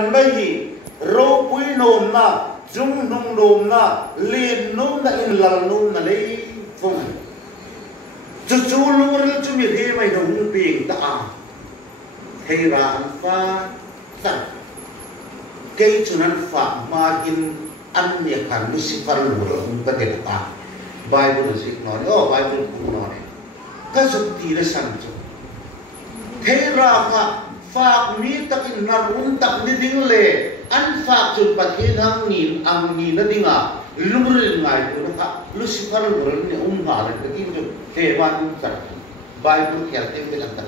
Đây rô quý nôm na chung nông nôm na liền nôm na in lal nôm na lấy phong chú luôn rồi chú biết thế mày nông biển ta hay ra anh pha ta cái chú anh pha mà in anh nhẹ khăn như sĩ pha luôn rồi không có thể ta Bible dịch nói Bible cũng nói cái dục tí là sang chú thế ra phạt mi takin narun tak ni ding le an phạt chun pathin hang nin ang ni na dinga lumrin ngai tu na Lucifer lur ni ha le takin chu te wan sak Bible kya te be lang ta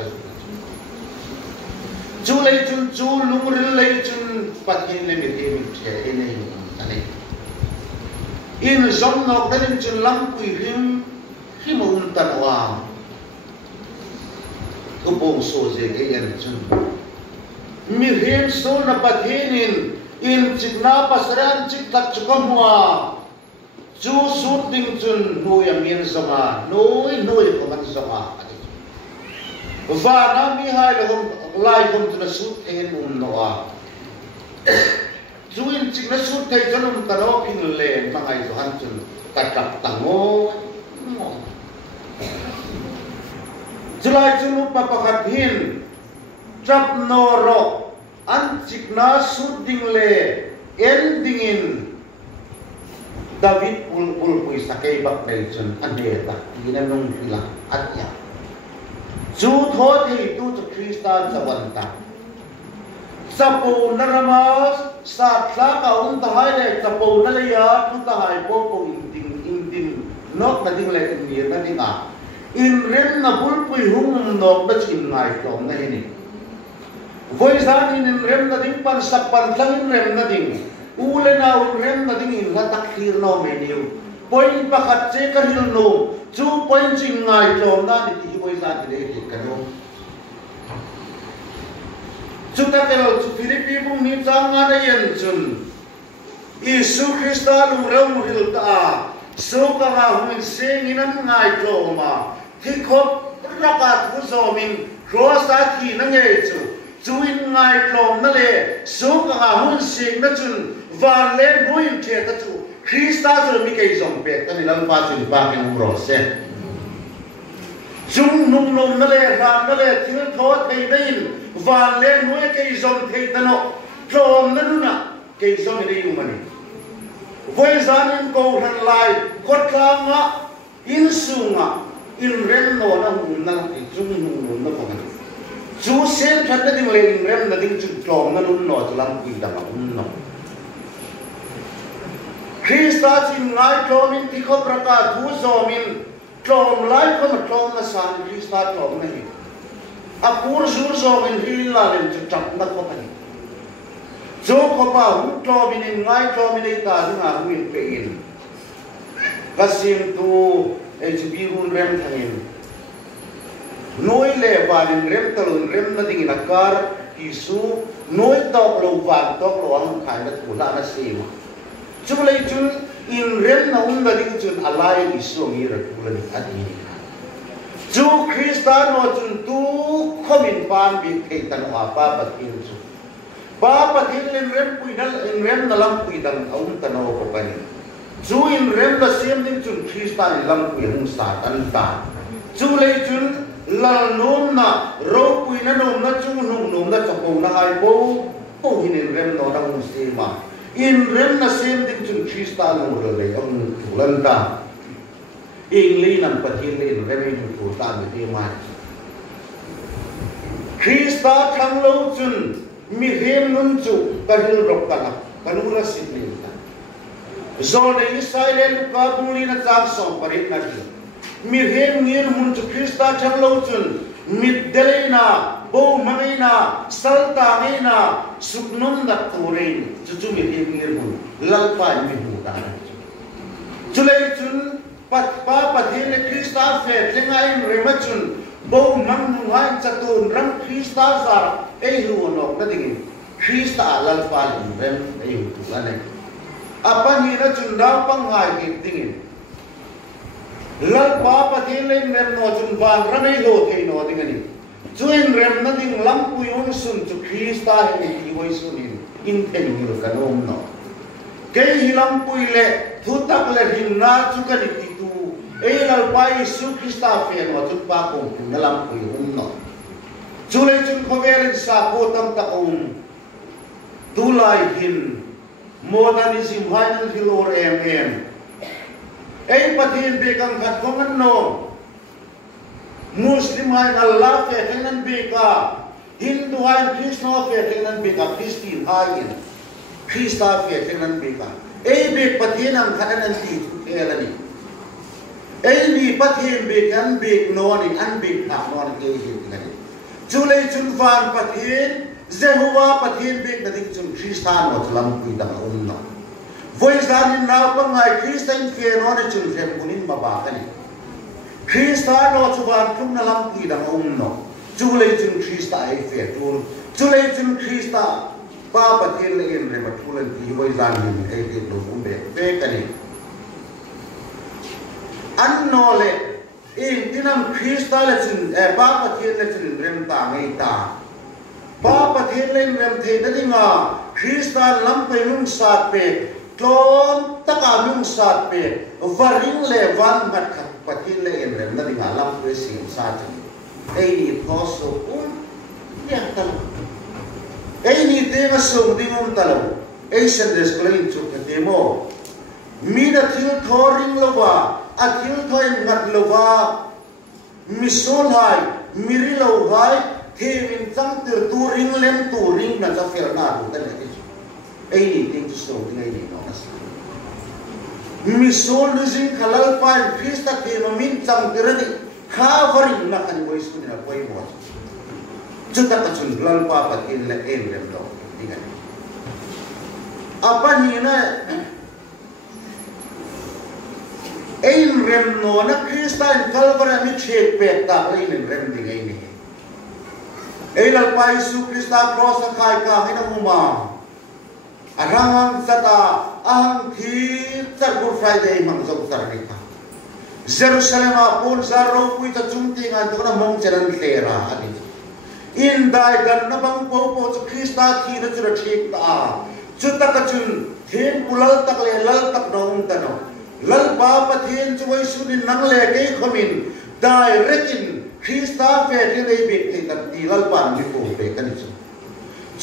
chu le chun chu lumrin le chun pathin le mi te mi che ene ane in zom nok dalin chun lam pui him un tan wa kupong so je ke yan chun mi hen so na pathin in chikna pasran chik tak chukamwa chu su ting chun no ya min sama noi ko man sama va na mi hai le hom lai hom chuna su en no a chu in chikna su thei chanum karo pin le mangai zo han chun tak tango Julai chunu papakat hin trap noro an chikna suding le ending in David pul pui sakai bak nei chun aneta ina nung hila atya chu tho thei tu chu Kristan sawanta sapo narama sa thla ka un ta hai le sapo nalaya tu ta hai po inding nok na ding le ni na dinga in rem na bulpui hung nok da chin ngai tom na hini voizan in rem na ding pan sapan thlang in rem na ding ule na rem na ding in la takhir no meniu point pakhat che ka hil no chu point chin ngai tom na ni ti voizan de de kano chu ta ke lo chu Philippi bung ni chang nga na yen chun Isu Krista lung reu hil ta so ka ha hung seng in an ngai tom ma khi khop rakat ku zo min cross ta thi na nge chu in ngai klom na le so ka hun sing na chun van le buin che ta chu Krista zo mi ke zong pe ta ni lam pa chun ba ke ro se chung nung nom na le ran na le thil tho thei dein van le nuai ke zong thei ta no klom na nu na ke zong ni yu mani voi zan in ko han lai khot kla nga in su nga in rem no na hum na ki chung nu na ko na chu sen that na ding le in rem na ding chu klom na nun no chu lam ki da ma no Krista chin ngai klom in ti ko praka thu zo min klom lai ko na klom na san Krista klom na hi apur zur zo min hi la len chu chak na ko ni zo ko pa hu klom in ngai klom in ta ding a min pe in kasim tu HB rem thangin noi le walin rem talun rem na ding nakar Isu noi tok lo van tok lo ang khai na thula na sema chu le chun in rem na un na ding chun alai Isu mi ra thula ni adi chu Kristano chun tu khomin pan bi thei tan wa pa patin chu pa patin len rem pui dal in rem na lam pui dang aun tano ko pani chu in rem la sem ding chun Kristan lam pui hung sa tan ta chu le chun lal nom na ro pui na nom na chu nom na chapo na hai po hin in rem no na hung se ma in rem na sem ding chun Kristan no le ang thulan ta ingli nan pathin le in rem in thu ta mi ti ma Krista thang lo chun mi hem nun chu ka hil rok ta na kanura sit ni Zone Israel ka buli na chak song parit na ki mi hem ngir mun chu Krista chang lo chun mit delena bo manina salta nina suknum da turein chu mi hem ngir mun lalpa mi hu ta chulei chun pat pa pathin Krista fe tlengai rema chun bo mang ngai chatun ram Krista zar ei hu no na ding Krista lalpa rem ei hu tu la nei apa ni na chun da pangai ki dingin lal pa pathin le rem no chun van ramei lo thei no dingani chuin rem na ding lam puyun sun chu Krista hi ni hoi sunin in thengil kanom no ke hilam puile thutak le rinna chu ka ni tu elal pai su krista fe no chu pa kong nalam pui no chulei chun khovel sa ko tam ta tulai hin modernism hain hilor em ei pathin be kang khat kongan no muslim hain allah fe henan be ka hindu hain krishna fe henan be ka christian hain krista fe henan be ka ei be pathin ang khanan ti elani ei ni pathin be kan be no ni an be na no ni ke hi chulei chun van pathin Jehovah pathin big na ding chun Christian no tlam pui da no voice dan in now pa ngai Christian fe no ne chun rem kunin ma ba kani Christian no chu ban kum na lam pui da no chulei chun Christa ai fe tu chulei chun Christa pa pathin le in re ma thulan ti voice dan in ai ti do um be kani an no le in tinam Christa le chun pa pathin le chun rem ta ngai ta Papa Thielen rem the na dinga Christian lampai mung sat pe tlom taka mung sat pe varing le van mat khat pathin le en rem na dinga lampai sim sat ei ni thoso ya tal ei ni te ma sum dingum talo ei sendes klein chu te mo mi da thil thoring lowa a thil thoin ngat lowa misol hai miri lo hai Hewin chang tur tu ring lem tu ring na cha fer na tu tan ni ei ni ting tu so ding ei ni no as mi sol nu jing khalal pan krista ke no min chang tur ni kha varin na kan bois ku na koi mo chu ta ka chun lal pa pa kin la em lem lo ding ani apa ni na ei rem no na krista in kalvara mi chek pe ta ei ni rem ding ei ni Elal pai su Krista cross kai ka hina muma arang sata ang thi Good Friday mang zong sarika Jerusalem apun zaro pui ta chungti ngan to na mong charan lera ani in dai gan na bang po po chu Krista thi na chu thik ta chu ta ka chun then pulal tak le lal tak dong ta no lal ba pathin chu wai su din nang le ke khomin dai rekin Krista fe thi nei be thi kan ti lal pan ni ko pe kan chu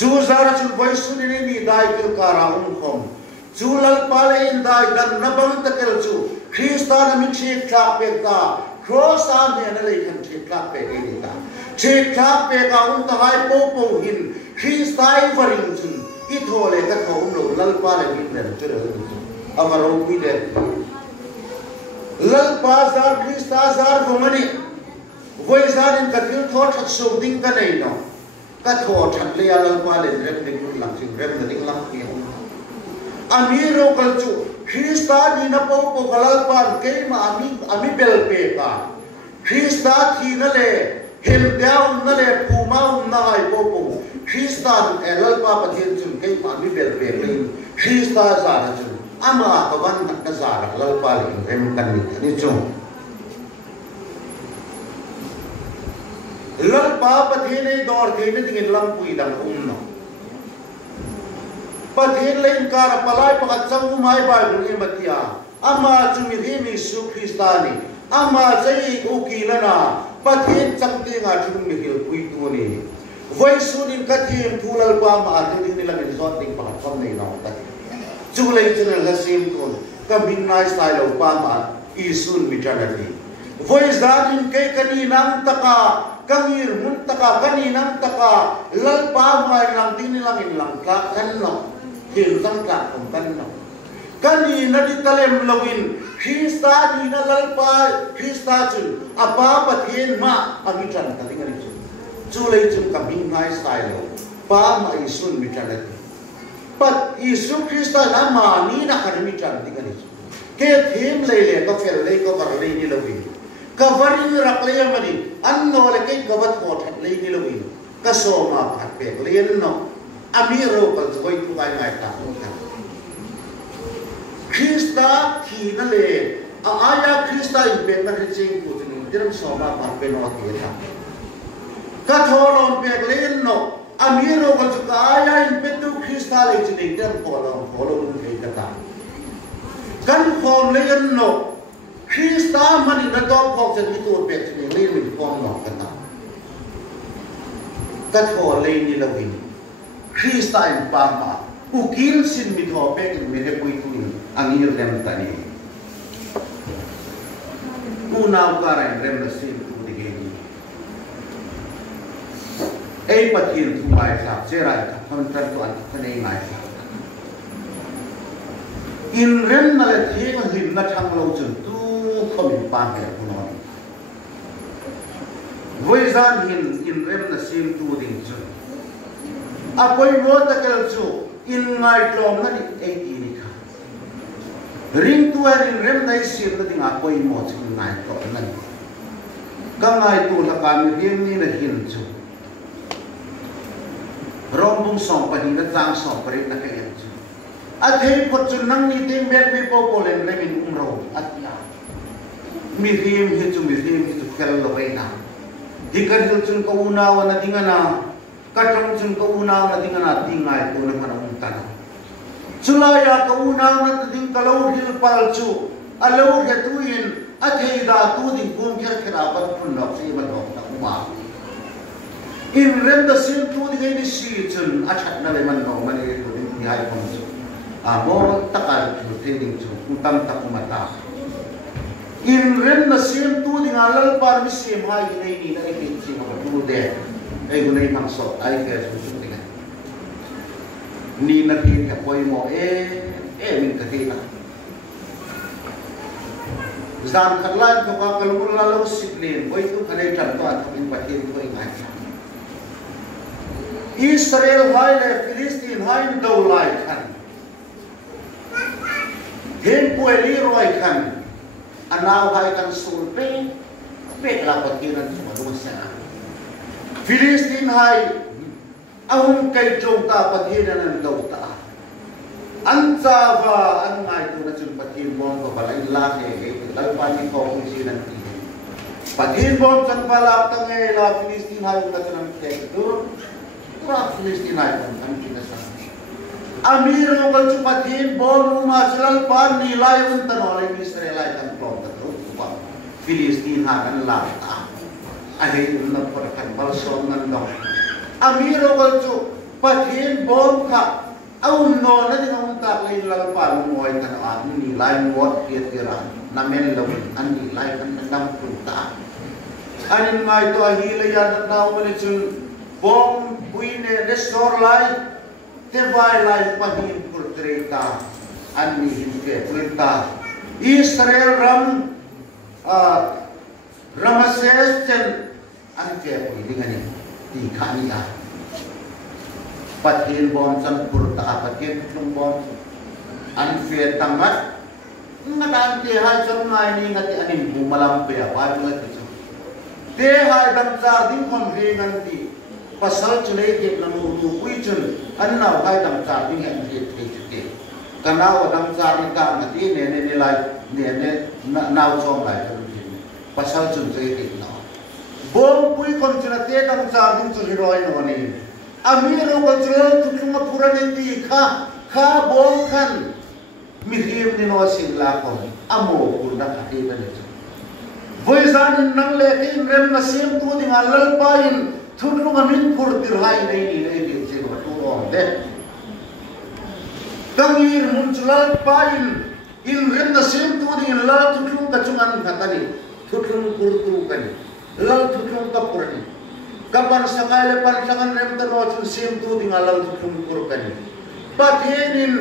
chu zara chu wai su ni ni dai kil kara khom chu lal pa le in dai dan na bang ta kel chu Krista na mi chi klak pe ta cross an ne na le kan chi klak pe ni ta chi klak pe ka ta hai po po hin Krista i varin chu i thole ka thom lo lal pa le min ne chu re chu amaro pi de lal pa zar Krista zar vomani voi zar in ka til thot that so ding ka nei no ka thot that le alal pa le rem ding lang sing rem ding lang ki amiro kal chu Krista ni na po po kalal pa ke ma ami bel pe ka Krista thi na le hel down na le phuma na ai po po Krista elal pa pathin chun ke ma mi bel pe le Krista za na chu ama ka van na za ra lal pa le rem kan ni chu lal pa pathin ei dor the ne ding lam pui dang no pathin lein kar palai pakat chang mai bai bu matia ama chumi hi mi su Kristani ama chai ukilana pathin changti nga chung mi hil pui tu ni voi sunin kathim thulal pa ma ding ni lam zot ding pa khom nei no ta chu lei chunal hasim kun ka bin nai style pa ma isun miternity voi zanin ke kani nam taka kangir mun taka kani nam taka lal pa mai lang ding ni lang in lang ka kan no hil sang ka kom kan no kani na di talem lawin Krista ni na lal pa Krista chun apa pathin ma amitran ka ding ani chu lei chun ka bin nai style pa ma isun miternity pat Isu Krista na ma ni na ka mitran ding ani ke thim le le ka fel le ko bar le ni lawin Kavarin raklaya mani anno le ke gavat ko that le ni lawin ka so ma phat pe le no amiro kal zoi tu kai ngai ta Krista thi na le aya Krista in pe na ching ku tin diram so ma phat pe no ti ta ka tholon pe le no amiro kal zu ka aya in pe tu Krista Krista lấy chỉ để đem khổ lòng thấy cái ta căn khom lấy ăn nọ Krista mà đi nó to khom chân đi tuột bẹt chỉ để lấy mình khom nọ cái ta cái khổ lấy đi lâu hình Krista in pa ma ukil sin mi tho bẹt mi để bui tu anh yêu đem ta đi u nào cả anh đem là sin tu đi cái ấy bắt hiện thu mai sao chế ra không trân tuan không ai mai in rem na le thi ma him na thang lo chun tu không in pan he ku no voi zan in rem na sim tu ding chu a koi mo ta kel chu in ngai trom na ni ei ti ni kha ring tu an in rem na sim na ding a koi mo chu ngai trom na ni ka ngai tu la ka mi riêng ni na hin chu rong bung song pa ni na jang song pa ri na ka yan chu at hey pot chu nang ni ting bet mi po po len le min ro at ya mi rim hi chu khel lo bai na di ka hil chun ko una wa na dinga na ka tang chun ko una na dinga na tingai ko na man un ta chula ya ko una na ding ka lo hil pal chu a lo he tu in at hey da tu ding kum kher khera pat phun no si ma do ta ma in rem da sim tu di ni si chun a chat na le man no man e ko ni hai kon chu a mo takal chu te ding chu tam tak ma ta in rem da sim tu di ngalal par mi sim hai nei ni na e si ma tu de e gu nei mang so ai ke chu chu ding ni na ti ka poi mo min ka ti na zan khalan ko ka kalmul la lo siplin oi tu khane tan to an in pa ti ko ngai Israel hai le Philistine hai do lai khan hen pueli roi khan anau hai kan sul pe la patiran semua dua sa Philistine hai ahum kai jong ta patiran an do ta an java an ngai tu na chun patin bom ko balai la he dal pani ko si nan ti patin bom chan pala tang e la Philistine hai ka chan ke tu Philistine kan kita sana. Amir kalau cupatin bom masalah pan nilai untuk oleh Israel kan plot terus apa Philistine kan lata. Akhir nak perkan balson nan dong. Amir kalau cupatin bom ka au no na dengan tak lain lalu pan moy kan an nilai muat kira-kira namen lawan an nilai kan nang punta. Anin ngai to ahile ya tau menicun bom puine restore lai te vai lai pahin portreta anni himke puita Israel Ramases chen anke puidingani ti khania patin bom san purta patin tung bom an fe tamat ngadan te hai chon ngai ni ngati anin bumalam pe apa la ti te hai dam char ding khom ri ngan ti pasal chulei ke namu tu pui chun an nau hai dam char ding han he te te kanau dam char ding ka na ti ne lai ne nau chom lai pasal chun chei ke na bom pui kon chuna te dam char ding chu roi no ni amiro ko chul tu kuma purani ti kha bom khan mi him ni no sing la ko amo pur na ka te na voi zan nang le ke rem na sim tu ding alal pain thunlu ngamin phur tirhai nei ni nei din se ba tu on de kangir munchulal pain in rem na sim tu ding la thunlu ka chungan khatani thunlu pur tu kani lal thunlu ka purani kapan sakale pan sangan rem ta no chun sim tu ding alal thunlu pur kani pathenin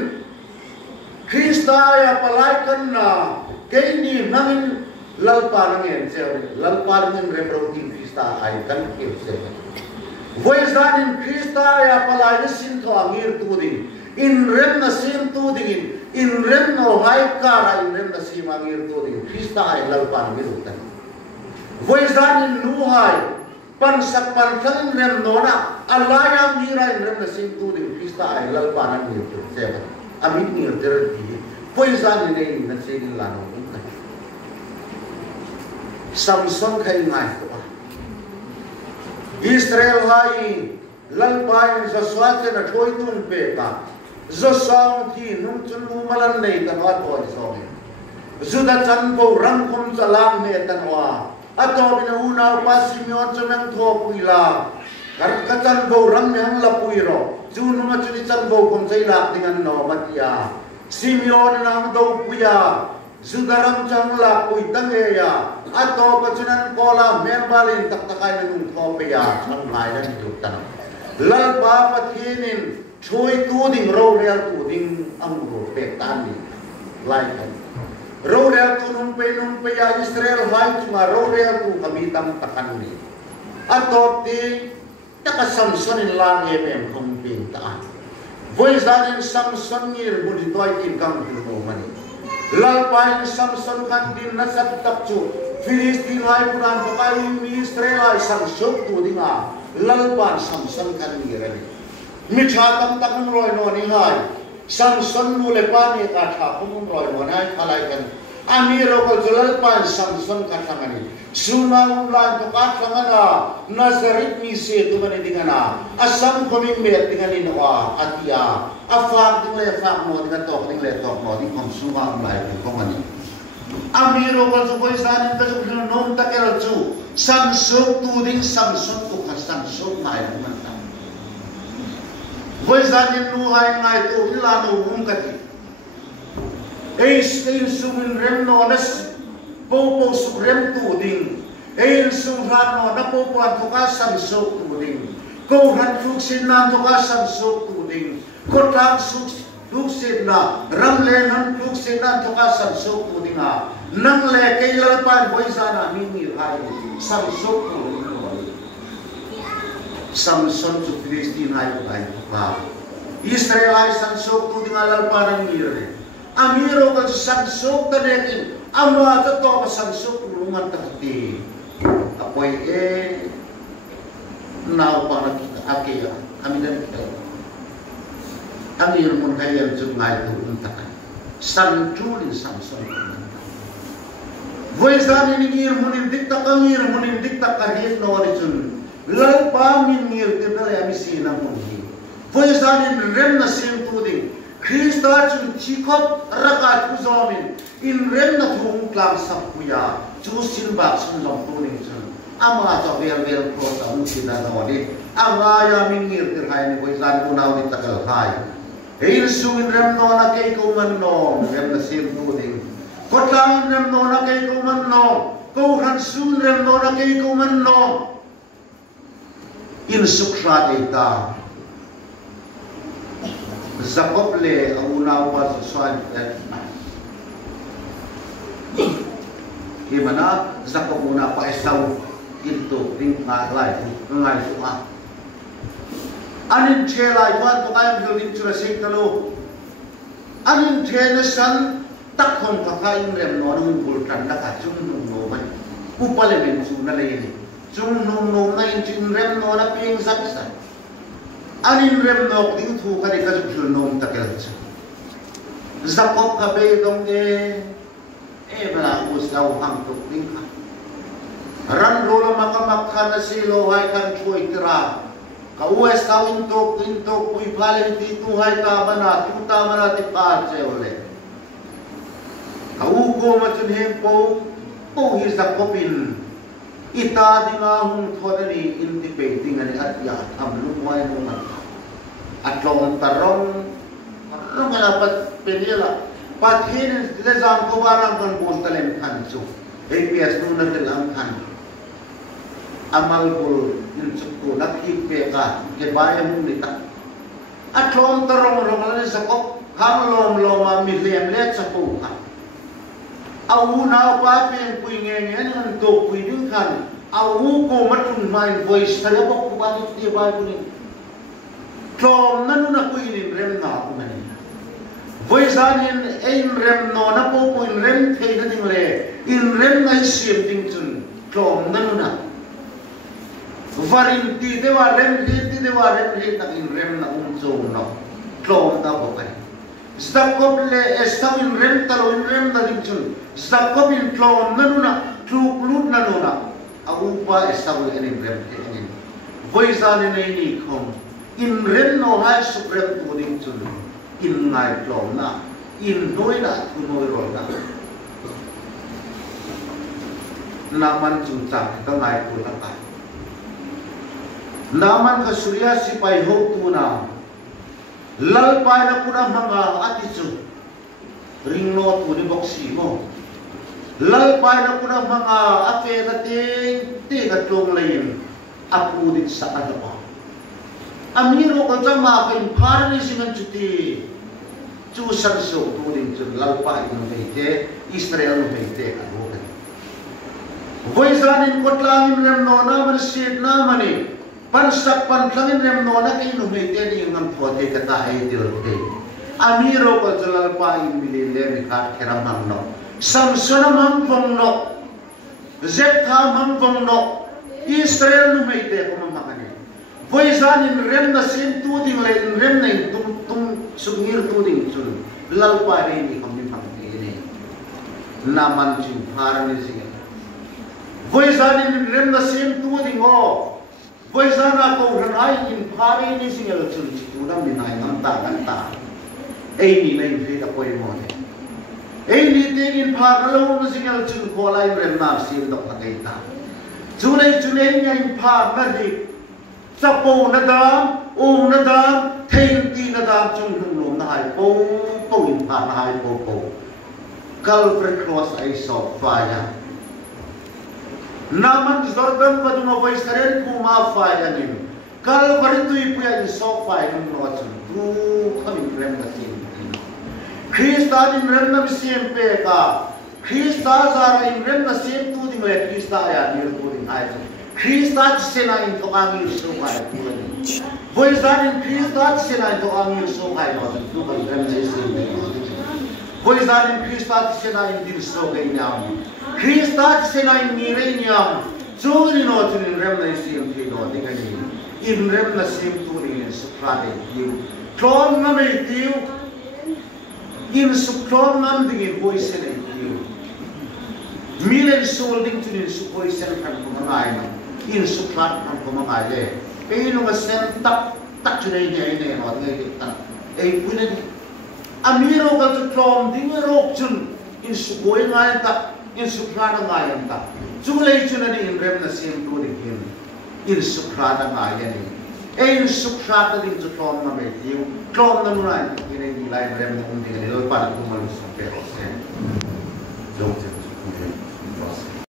Krista ya palaikan na keini nangin lalpa nangin se lalpa nangin rem roti Krista ai kan ke se voi zanin Krista ya palai na sin tho angir tu ding in rem na sim tu ding in rem no hai kara in rem na sim angir tu ding Krista ai lalpa nangir utan voi zanin nu hai pan sak pan thang rem no na alaya ngira in rem na sim tu ding Krista ai lalpa nangir tu se amit ngir ter di voi zanin nei na se din la no Samson khai ngai to Israel hai lalpai Joshua ke na thoi tun pe ka zo sang thi nung chun mu malan nei tan wa to so zuda chan bo ram khom chalam me tan wa ato bina una pasimyon chunang tho puila kar katan bo ram yang la puiro chunu ma chuni chan bo khom chai lak dingan no matia simyon nang do puya zudaram chang la pui tange ya ato pa chunan kola membalin tak takai nung tho pe ya chang lai na tu tan lal pa pathinin chui tu ding ro real tu ding ang ro pe tan ni lai kan ro real tu nung pe ya Israel hai chunga ro real tu kami tam takan ni ato ti taka Samson in lang em không pin ta voi zanin Samson ngir budi toy tin kang tu no mani lal pa Samson kan din na sat tak chu Filistin hai puran pakai mi Israel hai Samson tu dinga lal pa Samson kan ngirani mitha tam tak roi no ni hai Samson mu le pa ni ka tha kum roi no nai khalai kan amiro ko julal pa Samson ka thangani suma ulan to ka thangana Nazaret mi se tu mani dingana asam khoming me dingani no atia afak ding le fak no ding tok ding le tok no ding kom suma ulai ko mani amiro ko so koi san ka so nom ta kero chu Samson tu ding Samson tu ka Samson mai man ta voi zanin nu hai ngai tu ila no hum ka ti Ein sumin rem no nas popo su rem tu ding ein sum ran no na popo an to ka Samson tu ding ko han fuk sin nan to ka Samson tu ding ko tang su fuk sin na ram le nan fuk sin nan to ka Samson tu ding a nang le kai la pan voi sana mi mi hai Samson tu Samson tu Filistin hai ka Israel hai Samson tu ding ala pan mi re amiro ka Samson tanekin ama ta to pa Samson tulungan takti apoy naw pa nakita akia aminan kita amir mun kayal jungai tu untakan san tulin Samson voisan ni ngir munin dikta kangir munin dikta kahit no ni chun lal pa min ngir tinale amisi na munhi voisan ni rem na sim tu ding Krista chun chikot rakat kuzomin in rem na thung klang sapuya chu sin bak sun lom tuning chun ama to vel ko sa musin na no ni ama ya min ngir tir hai ni voi zan unaw ni takal hai ein sungin rem no na kay ko man no rem na sim tu ding ko tang rem no na kay ko man no ko han sun rem no na kay ko man no in sukra data Jacob le unaw pa sa swan gimana Jacob una pa Esau into ring ngai ngai suha anin chelai pa to kai building chura sing talo anin chena san tak khom ka kai rem no nung bul kan na ka chung nung no man upale men chu na le ni chung nung no na in chin rem no na ping sak sa anin rem no ding thu ka de ka chu nom takel chu Jacob ka be dong bala usau hang tu ding ka ran lo makamakhan na silo hay kan chuy tira ka ues ka into pui phale ti tu hay ta mana ti pa che ole ka u ko ma chun hem po hi Jacobin ita dinga hung thodani in ti pe dinga ni atya tham lu mai lu ma atlong tarong ngala pat penila pathin le jam ko barang kan bon talem khan chu APS nu na telam khan amal bul in chu nak hi pe ka ke ba mu ni ta atlong tarong rong la Jacob hang lom ma mi lem le cha pu ka au na pa pen pui nge ngan to pui ding khan au ko matun mai voice ta ba ku ba ni ti ba ni tom nanu na pui ni rem na ku mani voice anin aim rem no na po pui rem thei na ding le in rem ngai sim ding chun tom nanu na varin ti de wa rem na in rem na so no tom da bo kai Jacob le Esau in rem talo in rem na ding chun Jacob in tom nanu na tru plut nanu na au pa Esau in rem in voice anin nei ni khom in rem no hai suprem tu ding chun in ngai plom na in noi na thu noi rol na naman chung chang ka ngai pu na ka naman ka surya sipai ho tu na lal pai na kuna manga ati chu ring no tu ni boxi mo lal pai na kuna manga afe na te ka tlong lain apu dit sa adapa amiro ka tama ka imphar ni singan chuti chu san so tu din chu lal pai no heite Israel no heite ka ro ka voisanin kotlang rem no na man sit na mani pansak pan tlangin rem no na kai no heite ni ngam phothe ka ta ai dir te amiro ka jalal pai mili le mi khat kheram mang no samsona mang vong no zetha mang vong no Israel no heite ko mamakani voisanin rem na sim tu ding le rem nei tum sungir tu ding chun lal pa re ni kam ni phang ni naman chin phar ni sing voisanin rem na sim tu ding o voisana ko ranai in phar ni sing el chun tu dam ni nai nam ta kan ta ei ni nei fi da koi mo ne ei ni te in phar lo ni sing el chun ko lai rem na sim dok na kai ta chu nei ngai phar na ri sapo na dam na dam theng ti na dam chung thung lom na hai po in pha na hai po Calvary cross ai so fire naman Jordan pa dum of Israel ku ma fire nim Calvary tu ipu ya so fire nim no chung tu kami rem na sin Krista din rem na sim pe ka Krista zara in rem na sim tu ding le Krista ya ni tu ding hai Krista sena in to angil so kai pulani voisan in Krista sena in to angil so kai no tu kai rem na sim voisan in Krista sena in din so kai nyam Krista sena in ni re nyam churi no chun rem na sim thi no ding ani in rem na sim tu ni so prade yu tron na me tiu in so tron nam ding in voice ne tiu milen sol ding chun in so voice kan ko ngai na in suklat kan ko mangai le ei no sen tak chunai ne ne no ngai ta ei punen amiro ka trom ding rok chun in sukoi ngai ta in suklat ngai ta chulei chunani in rem na sim tu ding hin in suklat ngai ne ei in suklat ding trom na me tiu trom na ngai ni lai rem na ding ni lo pa ku mal